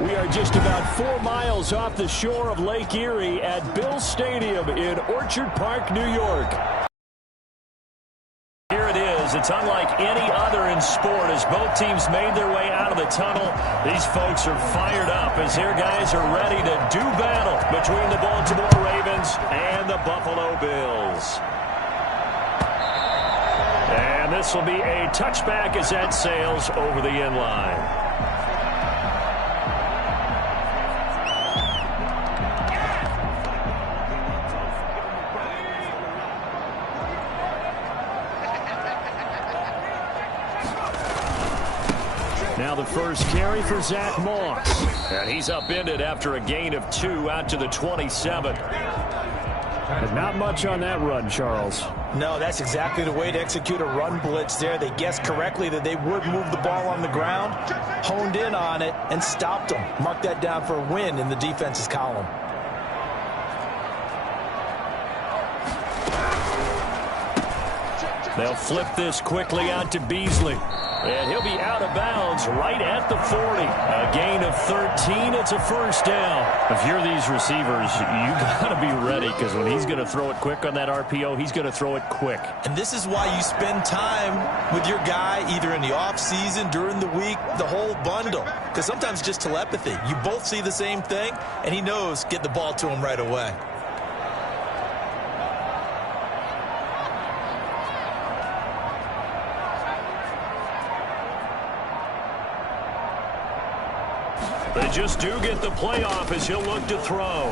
We are just about 4 miles off the shore of Lake Erie at Bill Stadium in Orchard Park, New York. Here it is. It's unlike any other in sport as both teams made their way out of the tunnel. These folks are fired up as their guys are ready to do battle between the Baltimore Ravens and the Buffalo Bills. And this will be a touchback as that sails over the end line. Now the first carry for Zach Moss. And he's upended after a gain of 2 out to the 27. But not much on that run, Charles. No, that's exactly the way to execute a run blitz there. They guessed correctly that they would move the ball on the ground, honed in on it, and stopped them. Mark that down for a win in the defense's column. They'll flip this quickly out to Beasley. And he'll be out of bounds right at the 40. A gain of 13. It's a first down. If you're these receivers, you got to be ready because when he's going to throw it quick on that RPO, he's going to throw it quick. And this is why you spend time with your guy either in the offseason, during the week, the whole bundle. Because sometimes just telepathy. You both see the same thing, and he knows get the ball to him right away. They just do get the playoff as he'll look to throw.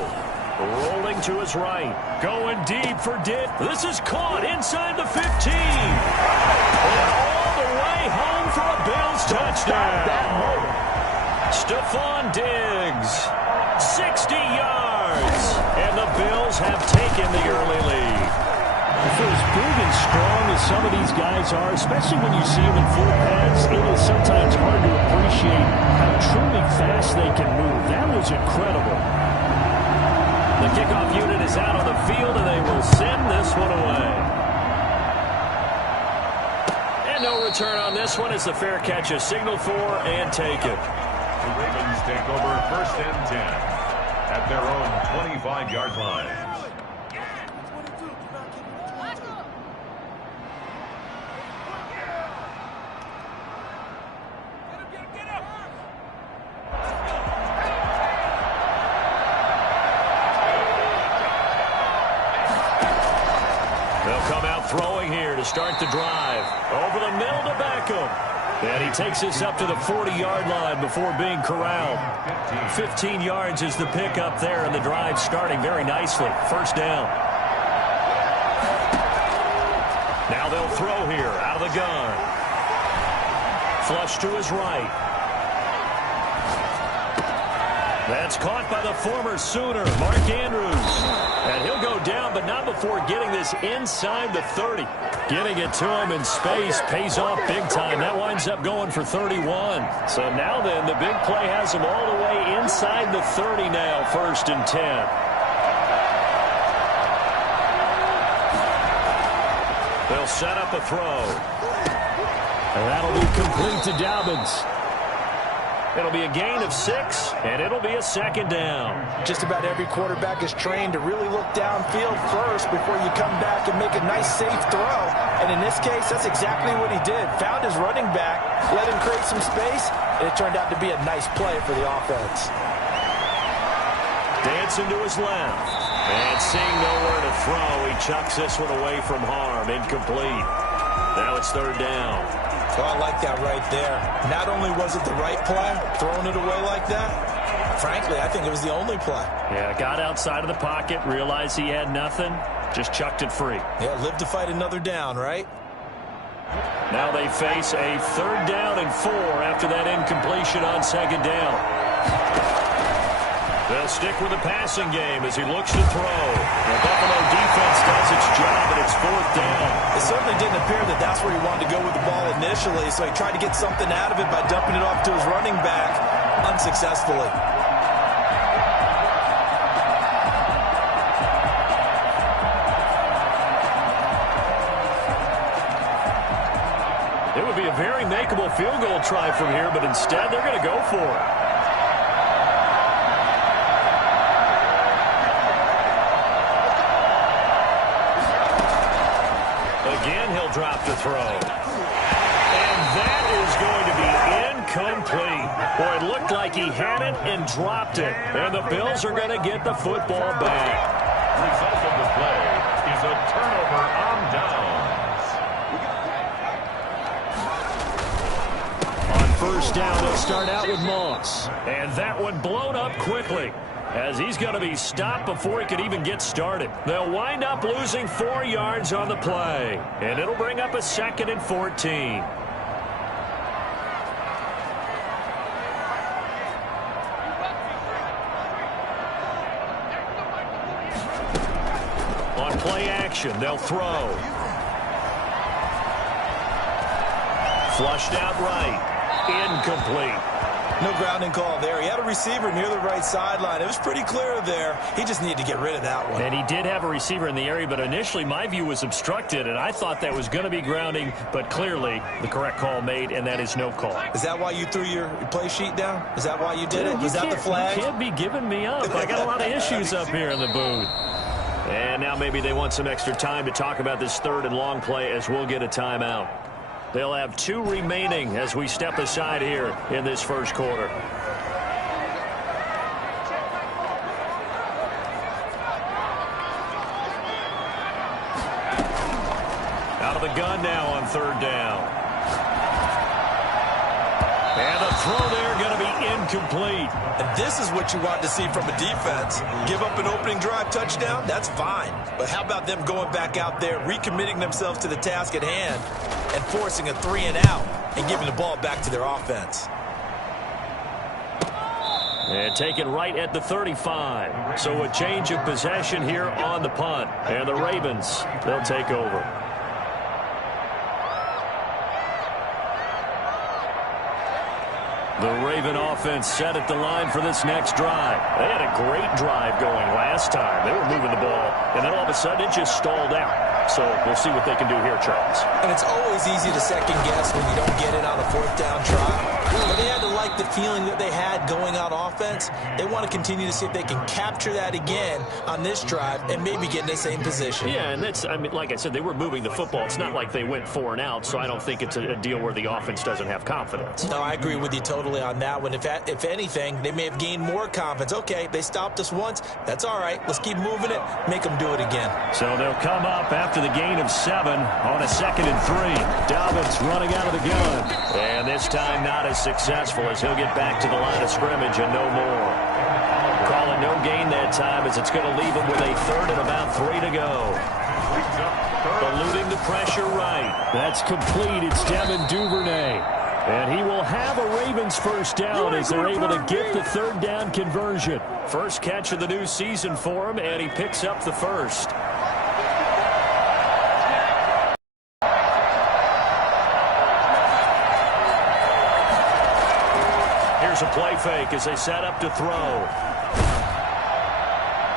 Rolling to his right. Going deep for Ditt. This is caught inside the 15. And all the way home for a Bills touchdown. Stephon Diggs. 60 yards. And the Bills have taken the early lead. For as big and strong as some of these guys are, especially when you see them in full pads, it is sometimes hard to appreciate how truly fast they can move. That was incredible. The kickoff unit is out on the field, and they will send this one away. And no return on this one as the fair catch is signaled for and taken. The Ravens take over 1st and 10 at their own 25-yard line. Throwing here to start the drive. Over the middle to Beckham. And he takes this up to the 40-yard line before being corralled. 15 yards is the pickup there, and the drive starting very nicely. First down. Now they'll throw here out of the gun. Flush to his right. That's caught by the former Sooner, Mark Andrews. And he'll go down, but not before getting this inside the 30. Getting it to him in space pays off big time. That winds up going for 31. So now then, the big play has him all the way inside the 30 now, 1st and 10. They'll set up a throw. And that'll be complete to Dobbins. It'll be a gain of 6, and it'll be a 2nd down. Just about every quarterback is trained to really look downfield first before you come back and make a nice, safe throw. And in this case, that's exactly what he did. Found his running back, let him create some space, and it turned out to be a nice play for the offense. Dancing to his left. And seeing nowhere to throw, he chucks this one away from harm. Incomplete. Now it's 3rd down. Oh, I like that right there. Not only was it the right play, throwing it away like that, frankly, I think it was the only play. Yeah, got outside of the pocket, realized he had nothing, just chucked it free. Yeah, live to fight another down, right? Now they face a 3rd down and 4 after that incompletion on 2nd down. They'll stick with the passing game as he looks to throw. The Buffalo defense does its job, and it's 4th down. It certainly didn't appear that that's where he wanted to go with the ball initially, so he tried to get something out of it by dumping it off to his running back unsuccessfully. It would be a very makeable field goal try from here, but instead they're going to go for it. He'll drop to throw. And that is going to be incomplete. Boy, it looked like he had it and dropped it. And the Bills are going to get the football back. The result of the play is a turnover on downs. On first down, they'll start out with Moss. And that one blown up quickly, as he's going to be stopped before he could even get started. They'll wind up losing 4 yards on the play, and it'll bring up a 2nd and 14. On play action, they'll throw. Flushed out right. Incomplete. No grounding call there. He had a receiver near the right sideline. It was pretty clear there. He just needed to get rid of that one. And he did have a receiver in the area, but initially my view was obstructed, and I thought that was going to be grounding, but clearly the correct call made, and that is no call. Is that why you threw your play sheet down? Is that why you did it? Was that the flag? You can't be giving me up. I got a lot of issues up here in the booth. And now maybe they want some extra time to talk about this 3rd and long play as we'll get a timeout. They'll have 2 remaining as we step aside here in this first quarter. Out of the gun now on 3rd down. And the throw there going to be incomplete. And this is what you want to see from a defense. Give up an opening drive touchdown, that's fine. But how about them going back out there, recommitting themselves to the task at hand, and forcing a 3 and out and giving the ball back to their offense. And taken right at the 35. So a change of possession here on the punt. And the Ravens, they'll take over. The Raven offense set at the line for this next drive. They had a great drive going last time. They were moving the ball, and then all of a sudden it just stalled out. So we'll see what they can do here, Charles. And it's always easy to second guess when you don't get it on a 4th down try. But they had to like the feeling that they had going on offense. They want to continue to see if they can capture that again on this drive and maybe get in the same position. Yeah, and that's, I mean, like I said, they were moving the football. It's not like they went 4 and out, so I don't think it's a deal where the offense doesn't have confidence. No, I agree with you totally on that one. If anything, they may have gained more confidence. Okay, they stopped us once. That's all right. Let's keep moving it. Make them do it again. So they'll come up after the gain of 7 on a 2nd and 3. Dobbins running out of the gun. And this time not as successful as he'll get back to the line of scrimmage and no more. Calling no gain that time as it's going to leave him with a 3rd and about 3 to go. Eluding the pressure right. That's complete. It's Devin Duvernay. And he will have a Ravens first down as they're able to get the 3rd down conversion. First catch of the new season for him, and he picks up the first. Here's a play fake as they set up to throw.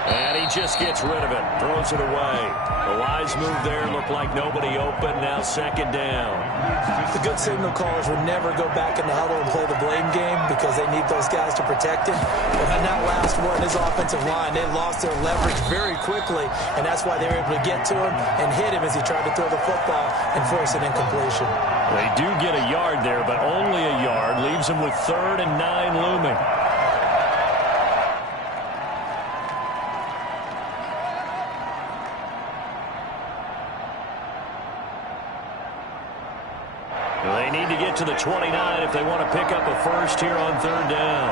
And he just gets rid of it, throws it away. A wise move there, looked like nobody open, now 2nd down. The good signal callers would never go back in the huddle and play the blame game because they need those guys to protect him. But on that last one, his offensive line, they lost their leverage very quickly, and that's why they were able to get to him and hit him as he tried to throw the football and force an incompletion. They do get a yard there, but only a yard. Leaves them with 3rd and 9 looming. They need to get to the 29 if they want to pick up a first here on 3rd down.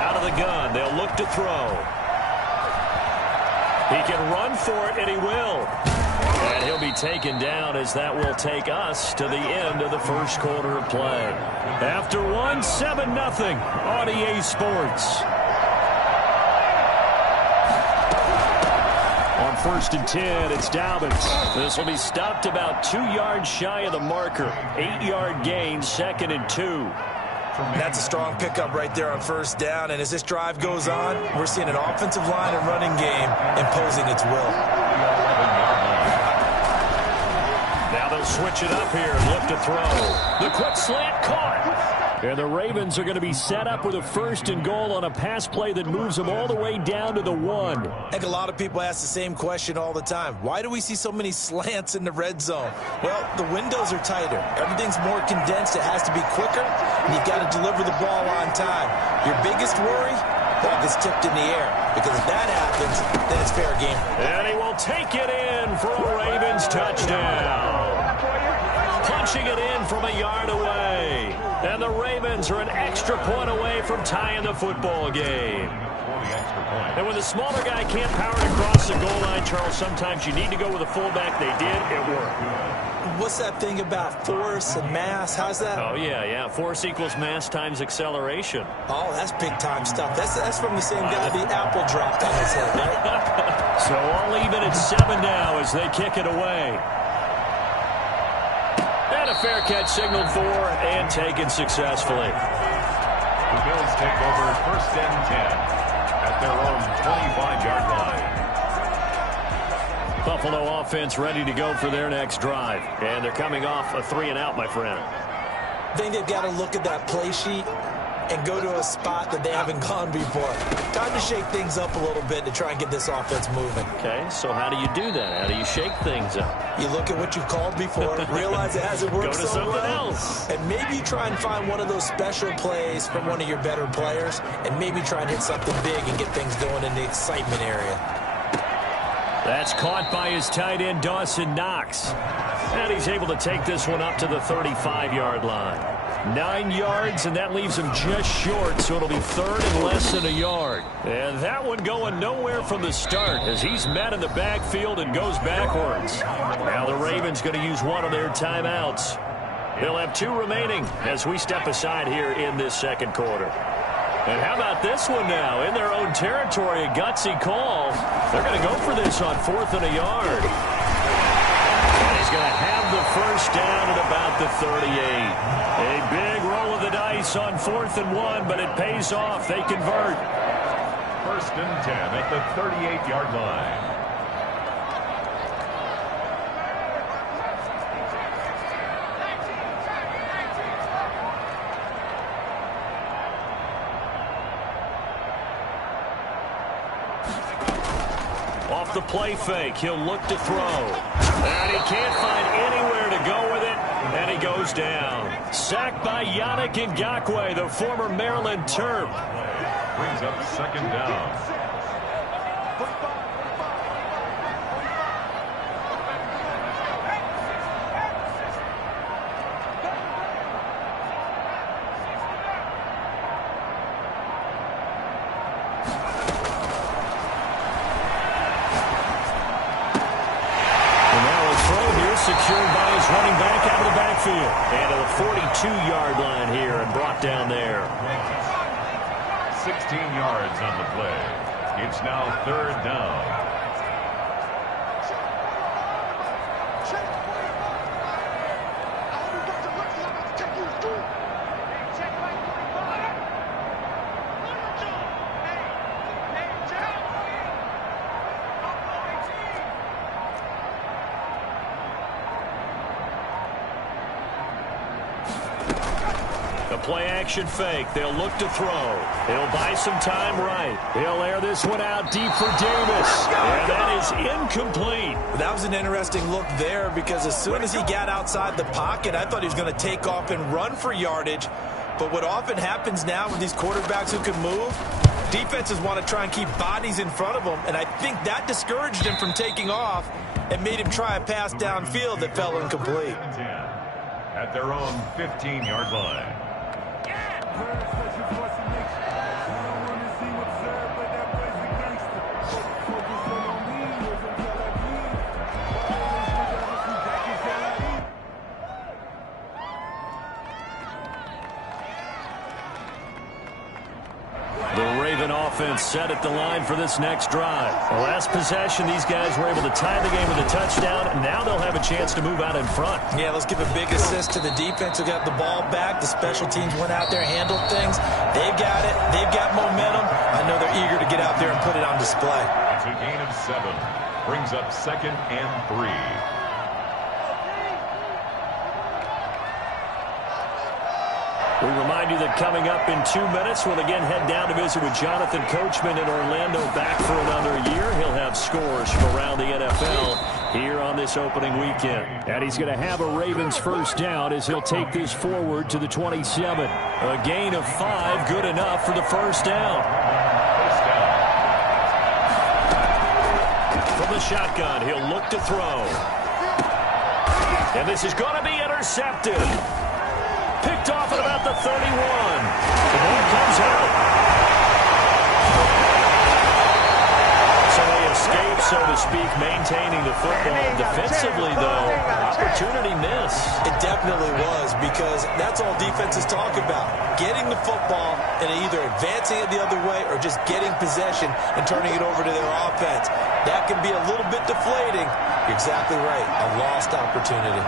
Out of the gun, they'll look to throw. He can run for it, and he will. And he'll be taken down as that will take us to the end of the first quarter of play. After one, 7-0 on EA Sports. On 1st and 10, it's Dobbins. This will be stopped about 2 yards shy of the marker. 8-yard gain, 2nd and 2. That's a strong pickup right there on 1st down. And as this drive goes on, we're seeing an offensive line and running game imposing its will. Now they'll switch it up here and look to throw. The quick slant caught. And the Ravens are going to be set up with a 1st and goal on a pass play that moves them all the way down to the 1. I think a lot of people ask the same question all the time. Why do we see so many slants in the red zone? Well, the windows are tighter. Everything's more condensed. It has to be quicker, and you've got to deliver the ball on time. Your biggest worry? Ball gets tipped in the air, because if that happens, then it's fair game. And he will take it in for a Ravens touchdown. Punching it in from a yard away. And the Ravens are an extra point away from tying the football game. And when the smaller guy can't power it across the goal line, Charles, sometimes you need to go with a fullback. They did. It worked. What's that thing about force and mass? How's that? Oh, yeah. Force equals mass times acceleration. Oh, that's big-time stuff. That's from the same guy the apple dropped on his head, right? So all even at 7 now as they kick it away. And a fair catch signaled for and taken successfully. The Bills take over 1st and 10 at their own 25-yard line. Buffalo offense ready to go for their next drive. And they're coming off a 3-and-out, my friend. I think they've got to look at that play sheet and go to a spot that they haven't gone before. Time to shake things up a little bit to try and get this offense moving. Okay, so how do you do that? How do you shake things up? You look at what you've called before, realize it hasn't worked Go to so something well, else. and maybe you try and find one of those special plays from one of your better players, and maybe try and hit something big and get things going in the excitement area. That's caught by his tight end, Dawson Knox. And he's able to take this one up to the 35-yard line. 9 yards, and that leaves him just short, so it'll be 3rd and less than a yard. And that one going nowhere from the start as he's met in the backfield and goes backwards. Now the Ravens going to use one of their timeouts. They'll have 2 remaining as we step aside here in this second quarter. And how about this one now? In their own territory, a gutsy call. They're going to go for this on 4th and a yard. And he's going to have the first down at about the 38. A big roll of the dice on 4th and 1, but it pays off. They convert. 1st and 10 at the 38-yard line. Off the play fake, he'll look to throw. And he can't find anywhere to go with it, and he goes down. Sacked by Yannick Ngakoue, the former Maryland Terp. Brings up 2nd down. Secured by his running back out of the backfield. And to the 42-yard line here and brought down there. 16 yards on the play. It's now 3rd down. Play-action fake. They'll look to throw. He'll buy some time right. He'll air this one out deep for Davis. And that is incomplete. That was an interesting look there because as soon as he got outside the pocket, I thought he was going to take off and run for yardage. But what often happens now with these quarterbacks who can move, defenses want to try and keep bodies in front of them. And I think that discouraged him from taking off and made him try a pass downfield that fell incomplete. At their own 15-yard line. Offense set at the line for this next drive. The last possession, these guys were able to tie the game with a touchdown, and now they'll have a chance to move out in front. Yeah, let's give a big assist to the defense who got the ball back. The special teams went out there, handled things. They've got it. They've got momentum. I know they're eager to get out there and put it on display. It's a gain of 7. Brings up 2nd and 3. We remind you that coming up in 2 minutes, we'll again head down to visit with Jonathan Coachman in Orlando, back for another year. He'll have scores from around the NFL here on this opening weekend. And he's going to have a Ravens first down as he'll take this forward to the 27. A gain of 5, good enough for the first down. From the shotgun, he'll look to throw. And this is going to be intercepted. Picked off at about the 31. The ball comes out. So they escape, so to speak, maintaining the football. Defensively, though, opportunity miss. It definitely was, because that's all defenses talk about. Getting the football and either advancing it the other way or just getting possession and turning it over to their offense. That can be a little bit deflating. You're exactly right. A lost opportunity.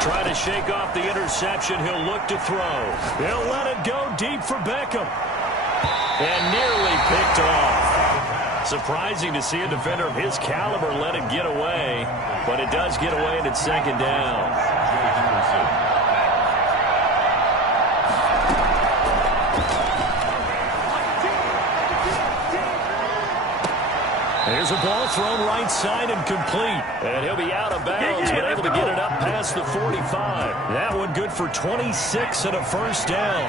Trying to shake off the interception. He'll look to throw. He'll let it go deep for Beckham. And nearly picked off. Surprising to see a defender of his caliber let it get away. But it does get away, and it's second down. There's a ball thrown right side and complete. And he'll be out of bounds, but able to get it up past the 45. That one good for 26 and a first down.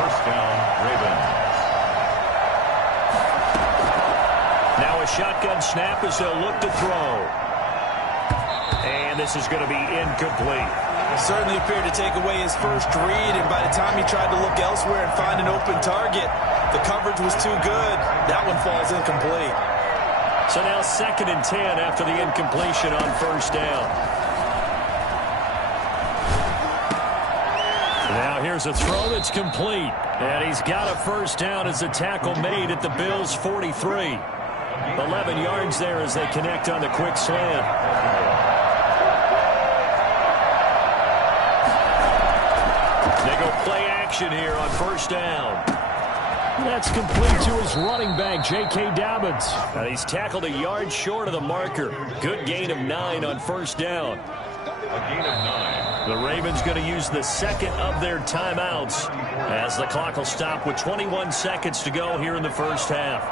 First down, Ravens. Now a shotgun snap as they'll look to throw. And this is going to be incomplete. Certainly appeared to take away his first read, and by the time he tried to look elsewhere and find an open target, the coverage was too good. That one falls incomplete. So now 2nd and 10 after the incompletion on first down. Now here's a throw that's complete. And he's got a first down as the tackle made at the Bills' 43. 11 yards there as they connect on the quick slant. They go play action here on first down. That's complete to his running back, J.K. Dobbins. He's tackled a yard short of the marker. Good gain of 9 on first down. A gain of 9. The Ravens going to use the second of their timeouts as the clock will stop with 21 seconds to go here in the first half.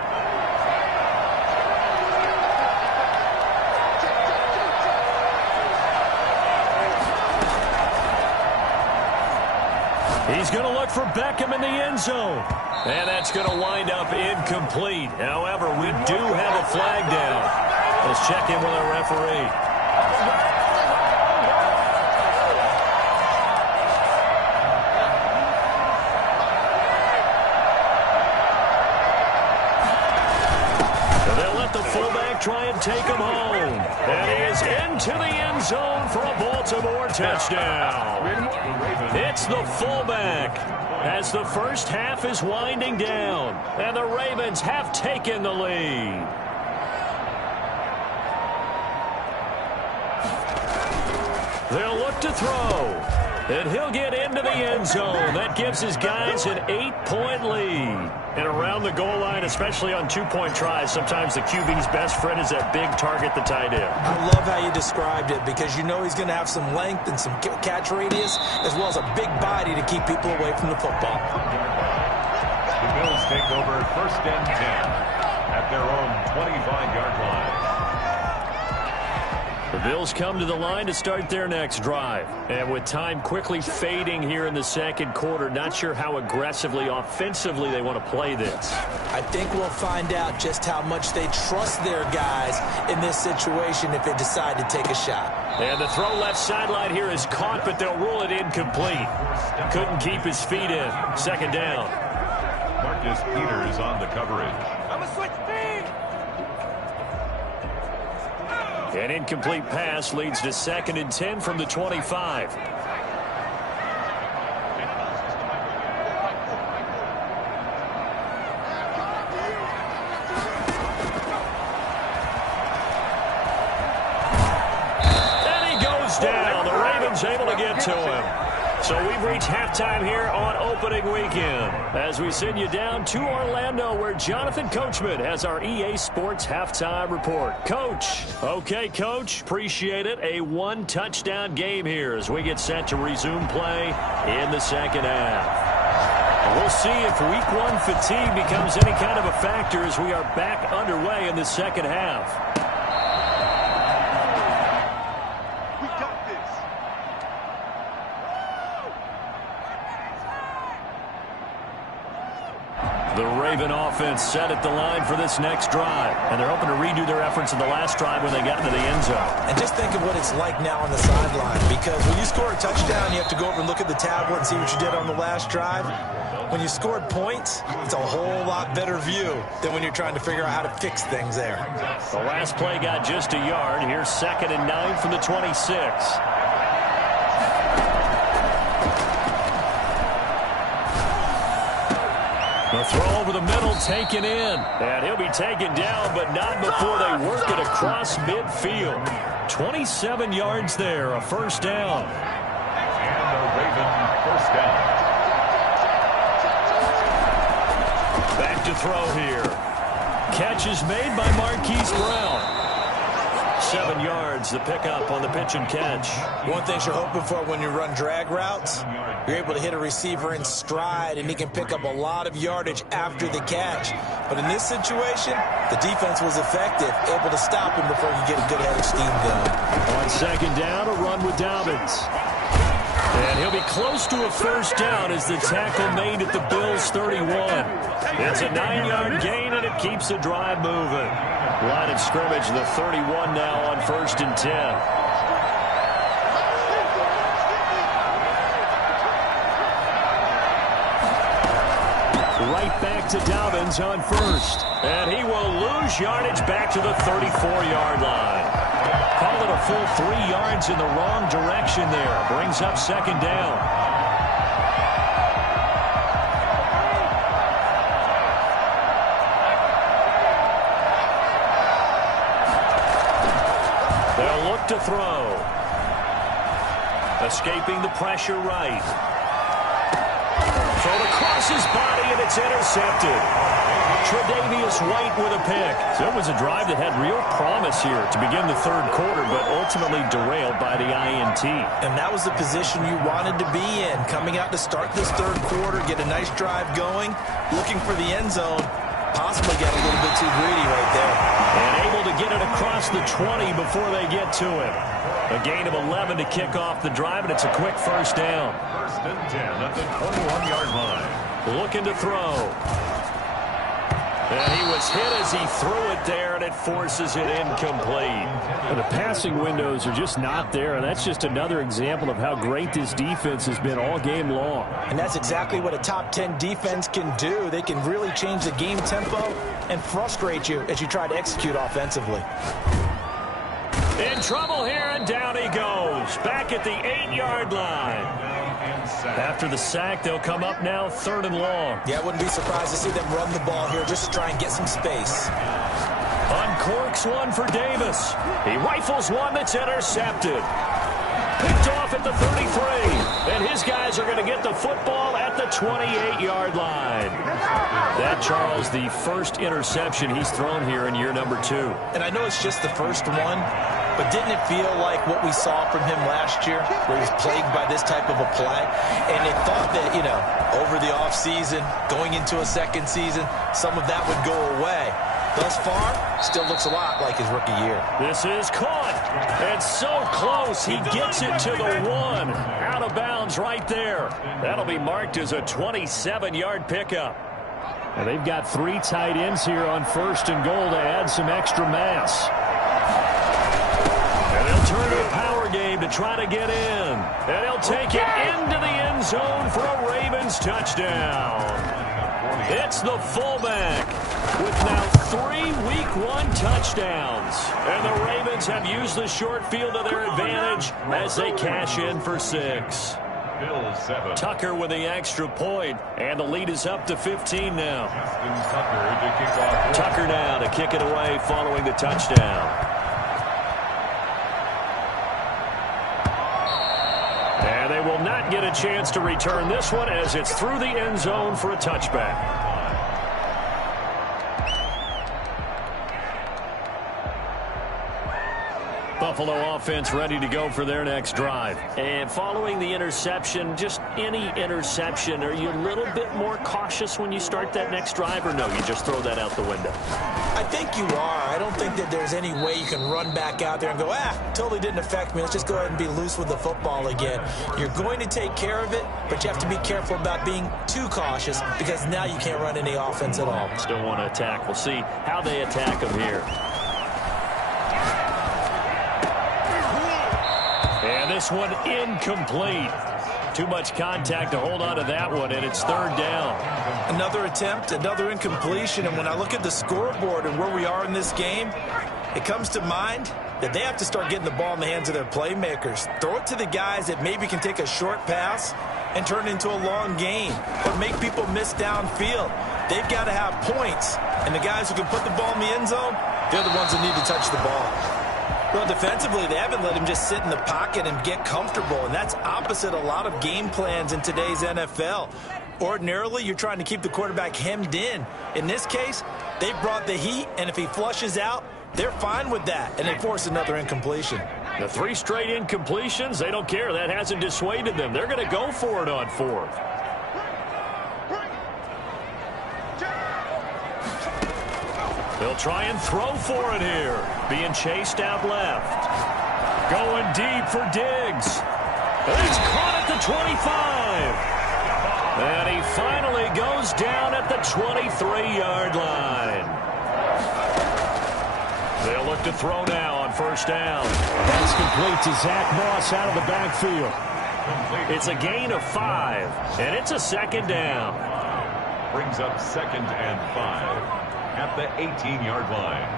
He's going to look for Beckham in the end zone. And that's going to wind up incomplete. However, we do have a flag down. Let's check in with our referee. They'll let the fullback try and take him home. And he is into the end zone for a Baltimore touchdown. It's the fullback as the first half is winding down, and the Ravens have taken the lead. They'll look to throw, and he'll get into the end zone. That gives his guys an 8-point lead. And around the goal line, especially on 2-point tries, sometimes the QB's best friend is that big target, the tight end. I love how you described it, because you know he's going to have some length and some catch radius, as well as a big body to keep people away from the football. The Bills take over first and 10 at their own 25-yard line. The Bills come to the line to start their next drive. And with time quickly fading here in the second quarter, not sure how aggressively, offensively they want to play this. I think we'll find out just how much they trust their guys in this situation if they decide to take a shot. And the throw left sideline here is caught, but they'll rule it incomplete. Couldn't keep his feet in. Second down. Marcus Peters on the coverage. I'm a switch speed. An incomplete pass leads to 2nd and 10 from the 25. And he goes down. The Ravens able to get to him. So we've reached halftime here on opening weekend as we send you down to Orlando where Jonathan Coachman has our EA Sports halftime report. Coach. Okay, Coach. Appreciate it. A one-touchdown game here as we get set to resume play in the second half. We'll see if week one fatigue becomes any kind of a factor as we are back underway in the second half. The Raven offense set at the line for this next drive. And they're hoping to redo their efforts in the last drive when they got into the end zone. And just think of what it's like now on the sideline. Because when you score a touchdown, you have to go over and look at the tablet and see what you did on the last drive. When you scored points, it's a whole lot better view than when you're trying to figure out how to fix things there. The last play got just a yard. Here's 2nd and 9 from the 26. The throw over the middle taken in. And he'll be taken down, but not before they work it across midfield. 27 yards there, a first down. And the Raven first down. Back to throw here. Catch is made by Marquise Brown. 7 yards, the pickup on the pitch and catch. One thing you're hoping for when you run drag routes, you're able to hit a receiver in stride, and he can pick up a lot of yardage after the catch. But in this situation, the defense was effective, able to stop him before you get a good head of steam going. On 2nd down, a run with Dobbins. And he'll be close to a first down as the tackle made at the Bills' 31. It's a 9-yard gain, and it keeps the drive moving. Line of scrimmage, the 31 now on 1st and 10. Right back to Dobbins on 1st. And he will lose yardage back to the 34-yard line. Call it a full 3 yards in the wrong direction there. Brings up 2nd down. They'll look to throw. Escaping the pressure right. Thrown across his body, and it's intercepted. Tre'Davious White with a pick. So it was a drive that had real promise here to begin the 3rd quarter, but ultimately derailed by the INT. And that was the position you wanted to be in. Coming out to start this 3rd quarter, get a nice drive going, looking for the end zone. Possibly got a little bit too greedy right there. And able to get it across the 20 before they get to him. A gain of 11 to kick off the drive, and it's a quick first down. 1st and 10 at the 21-yard line. Looking to throw. And he was hit as he threw it there, and it forces it incomplete. The passing windows are just not there, and that's just another example of how great this defense has been all game long. And that's exactly what a top 10 defense can do. They can really change the game tempo and frustrate you as you try to execute offensively. In trouble here, and down he goes. Back at the 8-yard line. After the sack, they'll come up now 3rd and long. Yeah, I wouldn't be surprised to see them run the ball here just to try and get some space. Uncorks one for Davis. He rifles one that's intercepted. Picked off at the 33. And his guys are going to get the football at the 28-yard line. That, Charles, the first interception he's thrown here in year number 2. And I know it's just the first one, but didn't it feel like what we saw from him last year, where he was plagued by this type of a play? And it thought that, you know, over the offseason, going into a 2nd season, some of that would go away. Thus far, still looks a lot like his rookie year. This is caught. And so close. He gets it to the 1. Out of bounds right there. That'll be marked as a 27-yard pickup. And they've got 3 tight ends here on 1st and goal to add some extra mass. And they'll turn to a power game to try to get in. And he'll take it into the end zone for a Ravens touchdown. It's the fullback with now 3 Week 1 touchdowns. And the Ravens have used the short field to their advantage as they cash in for 6. Bills 7. Tucker with the extra point, and the lead is up to 15 now. Tucker to kick off. Tucker now to kick it away following the touchdown. And they will now not get a chance to return this one as it's through the end zone for a touchback. Buffalo offense ready to go for their next drive. And following the interception, just any interception, are you a little bit more cautious when you start that next drive, or no, you just throw that out the window? I think you are. I don't think that there's any way you can run back out there and go, totally didn't affect me. Let's just go ahead and be loose with the football again. You're going to take care of it, but you have to be careful about being too cautious because now you can't run any offense at all. Still want to attack. We'll see how they attack them here. And this one incomplete. Too much contact to hold on to that one, and it's third down. Another attempt, another incompletion, and when I look at the scoreboard and where we are in this game, it comes to mind that they have to start getting the ball in the hands of their playmakers. Throw it to the guys that maybe can take a short pass and turn it into a long gain or make people miss downfield. They've got to have points, and the guys who can put the ball in the end zone, they're the ones that need to touch the ball. Well, defensively, they haven't let him just sit in the pocket and get comfortable, and that's opposite a lot of game plans in today's NFL. Ordinarily, you're trying to keep the quarterback hemmed in. In this case, they brought the heat, and if he flushes out, they're fine with that, and they force another incompletion. The 3 straight incompletions, they don't care. That hasn't dissuaded them. They're going to go for it on 4th. They'll try and throw for it here. Being chased out left. Going deep for Diggs. And he's caught at the 25. And he finally goes down at the 23-yard line. They'll look to throw now on first down. That's complete to Zach Moss out of the backfield. It's a gain of 5, and it's a second down. Brings up 2nd and 5. At the 18-yard line.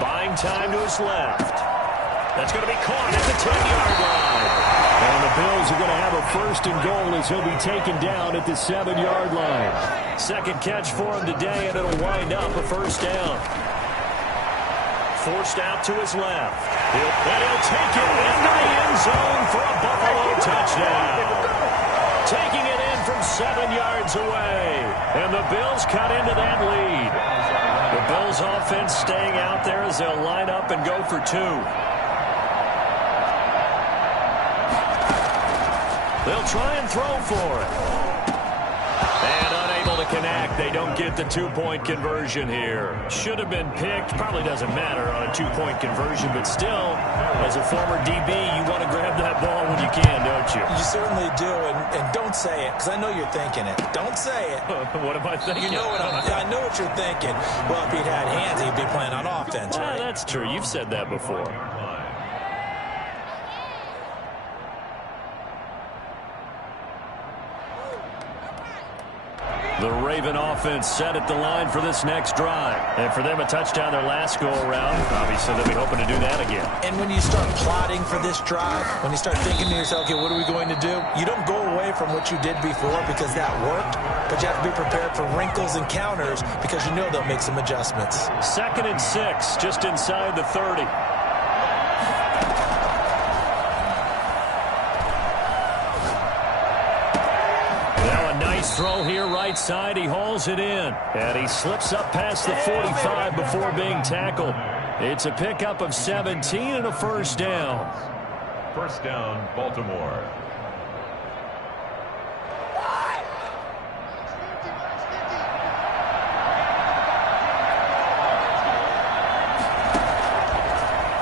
Buying time to his left. That's going to be caught at the 10-yard line. And the Bills are going to have a 1st and goal as he'll be taken down at the 7-yard line. Second catch for him today, and it'll wind up a first down. Forced out to his left. He'll take it into the end zone for a Buffalo touchdown. Taking it in from 7 yards away. And the Bills cut into that lead. The Bills offense staying out there as they'll line up and go for 2. They'll try and throw for it. And unable to connect. They don't get the 2-point conversion here. Should have been picked. Probably doesn't matter on a 2-point conversion, but still, as a former DB, you want to grab that ball when you can, don't you? You certainly do, and don't say it, because I know you're thinking it. Don't say it. What am I thinking? You know what I know what you're thinking. Well, if he'd had hands, he'd be playing on offense, right? That's true. You've said that before. The Raven offense set at the line for this next drive. And for them, a touchdown their last go-around. Obviously, they'll be hoping to do that again. And when you start plotting for this drive, when you start thinking to yourself, okay, what are we going to do? You don't go away from what you did before because that worked, but you have to be prepared for wrinkles and counters because you know they'll make some adjustments. 2nd and 6, just inside the 30. Throw here right side. He hauls it in. And he slips up past the 45 before being tackled. It's a pickup of 17 and a first down. First down, Baltimore.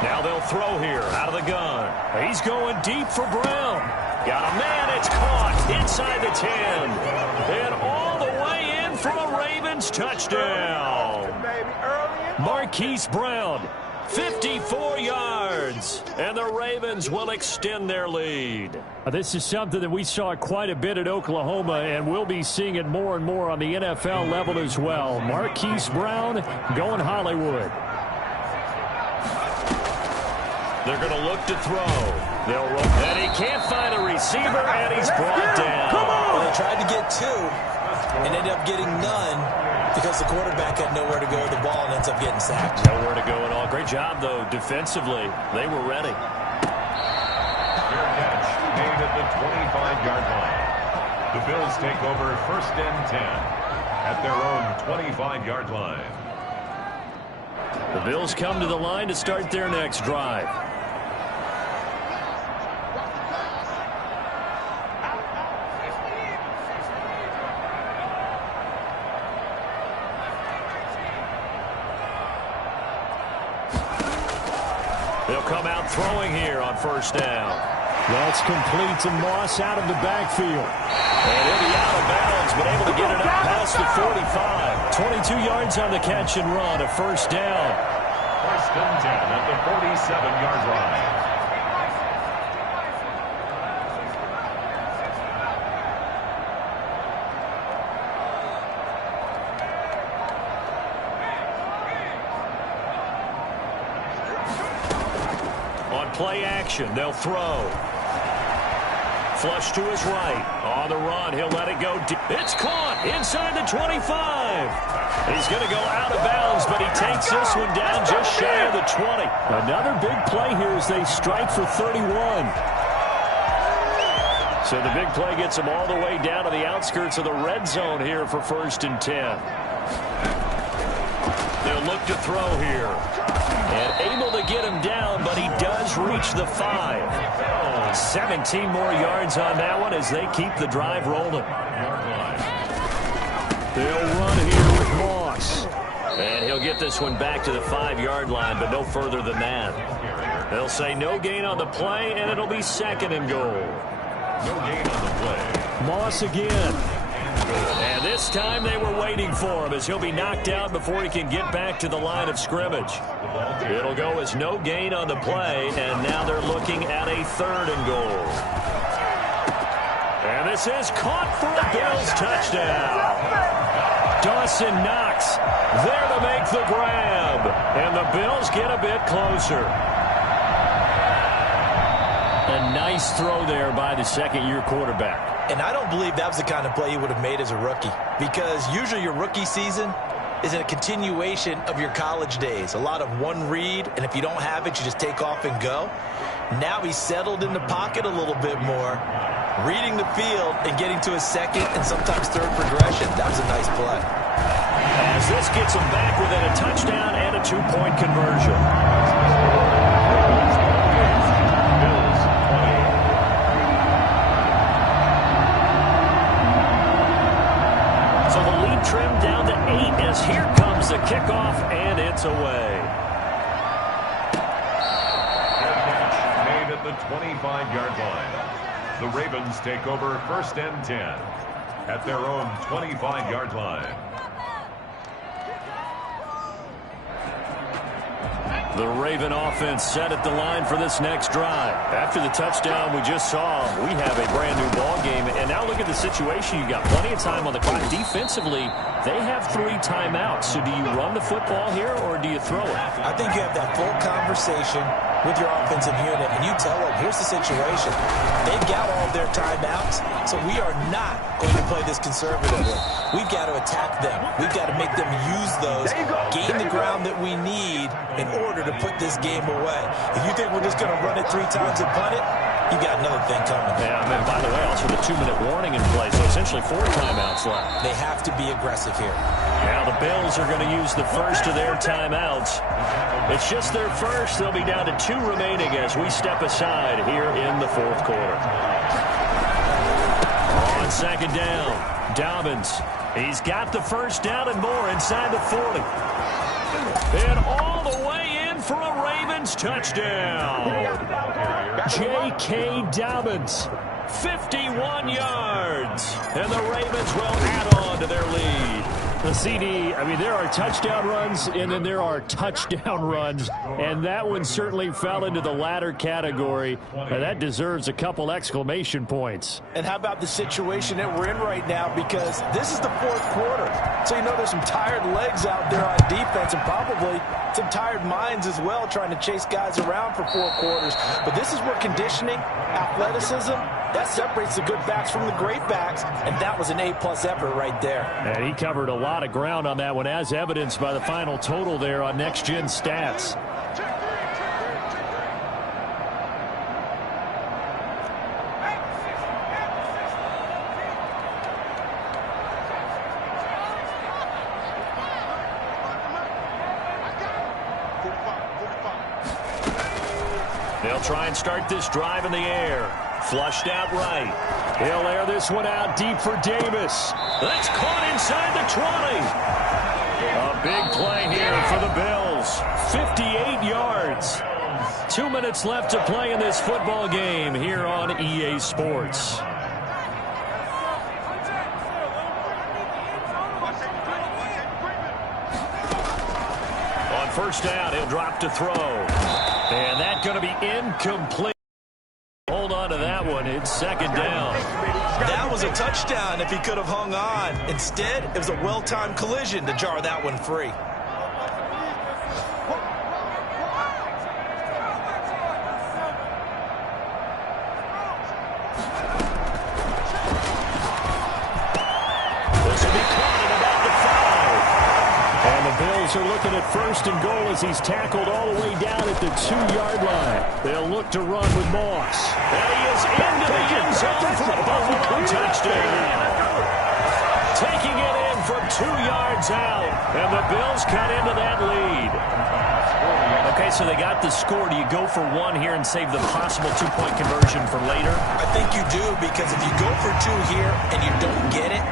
Now they'll throw here out of the gun. He's going deep for Brown. Got a man. It's caught inside the 10. And all the way in for a Ravens touchdown. Marquise Brown, 54 yards. And the Ravens will extend their lead. This is something that we saw quite a bit at Oklahoma, and we'll be seeing it more and more on the NFL level as well. Marquise Brown going Hollywood. They're going to look to throw. They'll roll. And he can't find a receiver, and he's brought down. Well, they tried to get 2 and ended up getting none. Because the quarterback had nowhere to go with the ball and ends up getting sacked. Nowhere to go at all. Great job, though, defensively. They were ready. Fair catch made at the 25-yard line. The Bills take over first and 10 at their own 25-yard line. The Bills come to the line to start their next drive. They'll come out throwing here on first down. That's complete to Moss out of the backfield. And he'll be out of bounds, but able to get it up past the 45. 22 yards on the catch and run, a first down. First and 10 at the 47-yard line. Play action. They'll throw. Flush to his right. On the run. He'll let it go deep. It's caught inside the 25. He's going to go out of bounds, but he takes this one down just shy of the 20. Another big play here as they strike for 31. So the big play gets him all the way down to the outskirts of the red zone here for first and 10. They'll look to throw here. And able to get him down, but he does reach the 5. 17 more yards on that one as they keep the drive rolling. They'll run here with Moss. And he'll get this one back to the 5-yard line, but no further than that. They'll say no gain on the play, and it'll be second and goal. No gain on the play. Moss again. And this time they were waiting for him as he'll be knocked out before he can get back to the line of scrimmage. It'll go as no gain on the play, and now they're looking at a third and goal. And this is caught for a Bills touchdown. Dawson Knox there to make the grab, and the Bills get a bit closer. A nice throw there by the second-year quarterback. And I don't believe that was the kind of play he would have made as a rookie, because usually your rookie season is a continuation of your college days. A lot of one read, and if you don't have it, you just take off and go. Now he's settled in the pocket a little bit more, reading the field and getting to his second and sometimes third progression. That was a nice play. As this gets him back within a touchdown and a 2-point conversion. Trimmed down to 8 as here comes the kickoff, and it's away. Made at the 25-yard line. The Ravens take over first and 10 at their own 25-yard line. The Raven offense set at the line for this next drive. After the touchdown we just saw, we have a brand new ball game. And now look at the situation. You got plenty of time on the clock. Defensively, they have 3 timeouts. So do you run the football here or do you throw it? I think you have that full conversation with your offensive unit, and you tell them, here's the situation. They've got all of their timeouts, so we are not going to play this conservatively. We've got to attack them. We've got to make them use those, gain the ground that we need in order to put this game away. If you think we're just going to run it 3 times and punt it, you got another thing coming. Yeah, and by the way, also the 2-minute warning in place, so essentially 4 timeouts left. They have to be aggressive here. Now the Bills are going to use the first of their timeouts. It's just their first. They'll be down to 2 remaining as we step aside here in the 4th quarter. On second down, Dobbins. He's got the first down and more inside the 40. And all the way in for a Ravens touchdown. J.K. Dobbins. 51 yards. And the Ravens will add on to their lead. The CD, I mean, there are touchdown runs, and then there are touchdown runs, and that one certainly fell into the latter category. That deserves a couple exclamation points. And how about the situation that we're in right now, because this is the 4th quarter. So you know there's some tired legs out there on defense and probably some tired minds as well trying to chase guys around for 4 quarters. But this is where conditioning, athleticism, That separates the good backs from the great backs, and that was an A-plus effort right there. And he covered a lot of ground on that one, as evidenced by the final total there on Next Gen Stats. They'll try and start this drive in the air. Flushed out right. He'll air this one out deep for Davis. That's caught inside the 20. A big play here for the Bills. 58 yards. 2 minutes left to play in this football game here on EA Sports. On first down, he'll drop to throw. And that's going to be incomplete. Hold on to that one. It's second down. That was a touchdown if he could have hung on. Instead, it was a well-timed collision to jar that one free. This will be caught at about the 5. And the Bills are looking at first and goal as he's tackled all the way down at the 2-yard line. They'll look to run with Moss. And he is into the end zone for a Buffalo touchdown. Taking it in from 2 yards out. And the Bills cut into that lead. Okay, so they got the score. Do you go for one here and save the possible 2-point conversion for later? I think you do, because if you go for 2 here and you don't get it,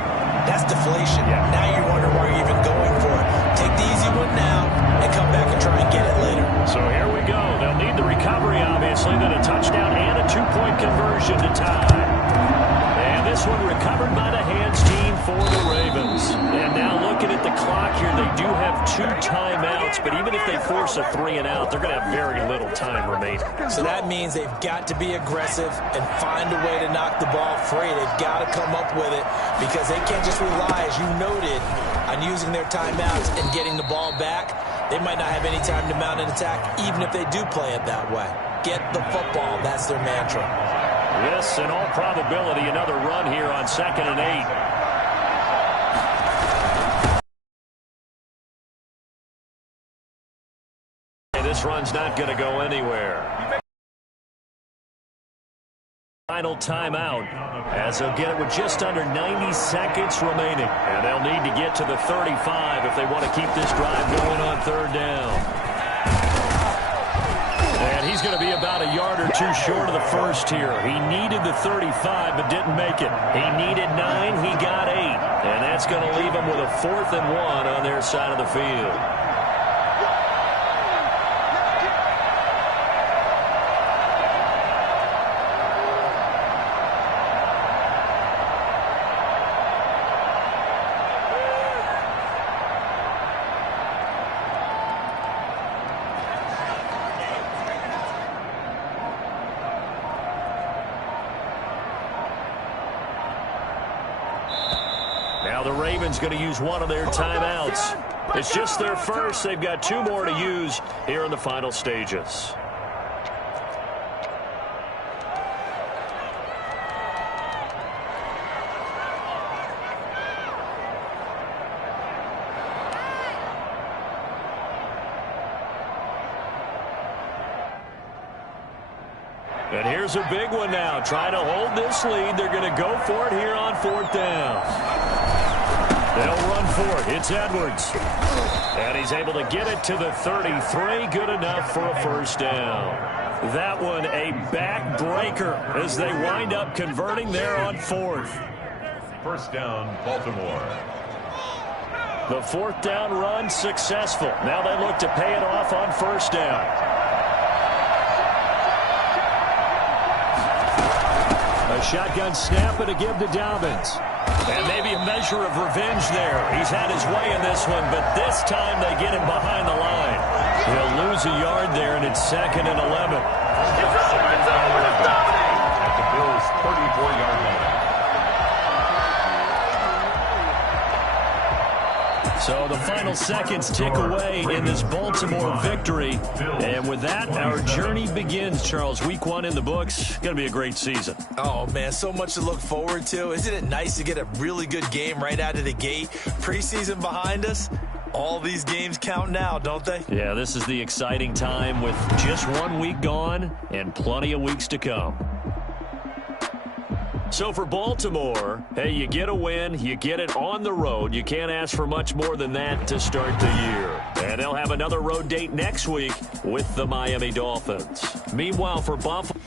that's deflation. Yeah. Now you wonder why you're even going for it. Take the easy one now and come back and try and get it later. So here we go. They'll need the recovery, obviously, then a touchdown and a 2-point conversion to tie. And this one recovered by the hands team for the Ravens. And now looking at the clock here, they do have 2 timeouts, but even if they force a 3 and out, they're going to have very little time remaining. So that means they've got to be aggressive and find a way to knock the ball free. They've got to come up with it, because they can't just rely, as you noted, on using their timeouts and getting the ball back. They might not have any time to mount an attack, even if they do play it that way. Get the football. That's their mantra. This, in all probability, another run here on 2nd and 8. This run's not going to go anywhere. Final timeout, as they'll get it with just under 90 seconds remaining. And they'll need to get to the 35 if they want to keep this drive going on 3rd down. And he's going to be about a yard or 2 short of the first here. He needed the 35 but didn't make it. He needed 9, he got 8. And that's going to leave him with a 4th and 1 on their side of the field. Now the Ravens going to use one of their timeouts. It's just their first. They've got 2 more to use here in the final stages. And here's a big one now. Trying to hold this lead. They're going to go for it here on 4th down. They'll run for it. It's Edwards. And he's able to get it to the 33. Good enough for a 1st down. That one a backbreaker as they wind up converting there on 4th. 1st down, Baltimore. The 4th down run successful. Now they look to pay it off on 1st down. A shotgun snap and a give to Dobbins. And maybe a measure of revenge there. He's had his way in this one, but this time they get him behind the line. He'll lose a yard there, and it's 2nd and 11. At the Bills' 34-yard line. So the final seconds tick away in this Baltimore victory. And with that, our journey begins, Charles. Week 1 in the books. Going to be a great season. Oh, man, so much to look forward to. Isn't it nice to get a really good game right out of the gate? Preseason behind us. All these games count now, don't they? Yeah, this is the exciting time with just 1 week gone and plenty of weeks to come. So for Baltimore, hey, you get a win, you get it on the road. You can't ask for much more than that to start the year. And they'll have another road date next week with the Miami Dolphins. Meanwhile, for Buffalo...